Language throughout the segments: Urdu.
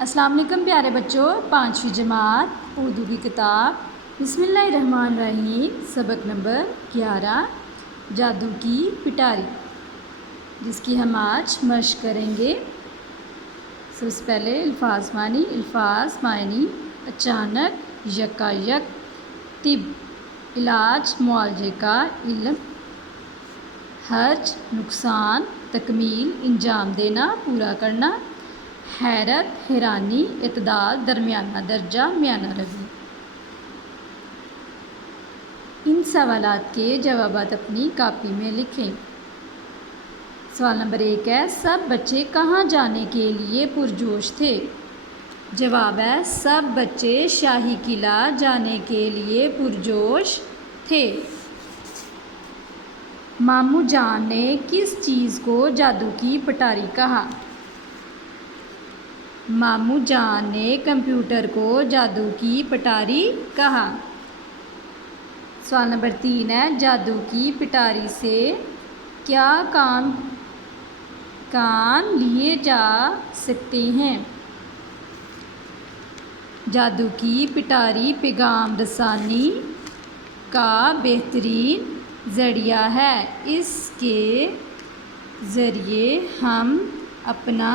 السلام علیکم پیارے بچوں، 5ویں جماعت اردو کی کتاب بسم اللہ الرحمن الرحیم سبق نمبر 11 جادو کی پٹاری، جس کی ہم آج مشق کریں گے۔ سب سے پہلے الفاظ معنی اچانک، یکایک، طب علاج معالجے کا علم، حرج نقصان، تکمیل انجام دینا پورا کرنا، حیرت حیرانی، اعتدال درمیانہ درجہ میانہ روی۔ ان سوالات کے جوابات اپنی کاپی میں لکھیں۔ سوال نمبر 1 ہے، سب بچے کہاں جانے کے لیے پرجوش تھے؟ جواب ہے، سب بچے شاہی قلعہ جانے کے لیے پرجوش تھے۔ ماموں جان نے کس چیز کو جادو کی پٹاری کہا؟ ماموں جان نے کمپیوٹر کو جادو کی پٹاری کہا۔ سوال نمبر 3 ہے، جادو کی پٹاری سے کیا کام لیے جا سکتے ہیں؟ جادو کی پٹاری پیغام رسانی کا بہترین ذریعہ ہے۔ اس کے ذریعے ہم اپنا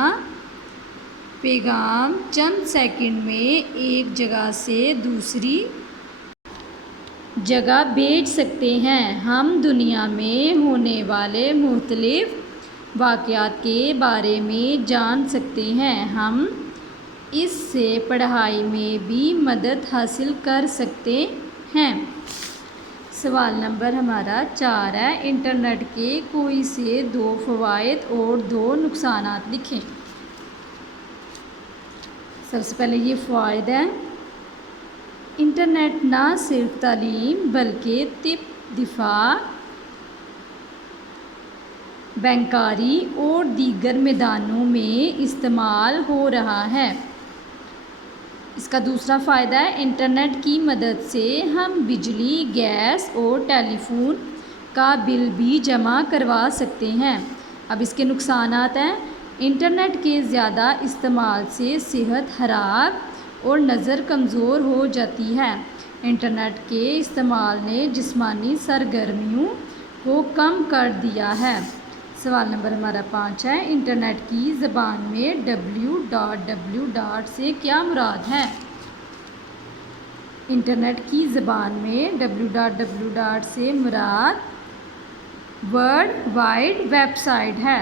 پیغام چند سیکنڈ میں ایک جگہ سے دوسری جگہ بھیج سکتے ہیں۔ ہم دنیا میں ہونے والے مختلف واقعات کے بارے میں جان سکتے ہیں۔ ہم اس سے پڑھائی میں بھی مدد حاصل کر سکتے ہیں۔ سوال نمبر ہمارا 4 ہے، انٹرنیٹ کے کوئی سے 2 فوائد اور 2 نقصانات لکھیں۔ سب سے پہلے یہ فوائد ہیں، انٹرنیٹ نہ صرف تعلیم بلکہ طب، دفاع، بینکاری اور دیگر میدانوں میں استعمال ہو رہا ہے۔ اس کا دوسرا فائدہ ہے، انٹرنیٹ کی مدد سے ہم بجلی، گیس اور ٹیلی فون کا بل بھی جمع کروا سکتے ہیں۔ اب اس کے نقصانات ہیں، انٹرنیٹ کے زیادہ استعمال سے صحت خراب اور نظر کمزور ہو جاتی ہے۔ انٹرنیٹ کے استعمال نے جسمانی سرگرمیوں کو کم کر دیا ہے۔ سوال نمبر ہمارا 5 ہے، انٹرنیٹ کی زبان میں www سے کیا مراد ہے؟ انٹرنیٹ کی زبان میں www سے مراد ورلڈ وائڈ ویب سائٹ ہے۔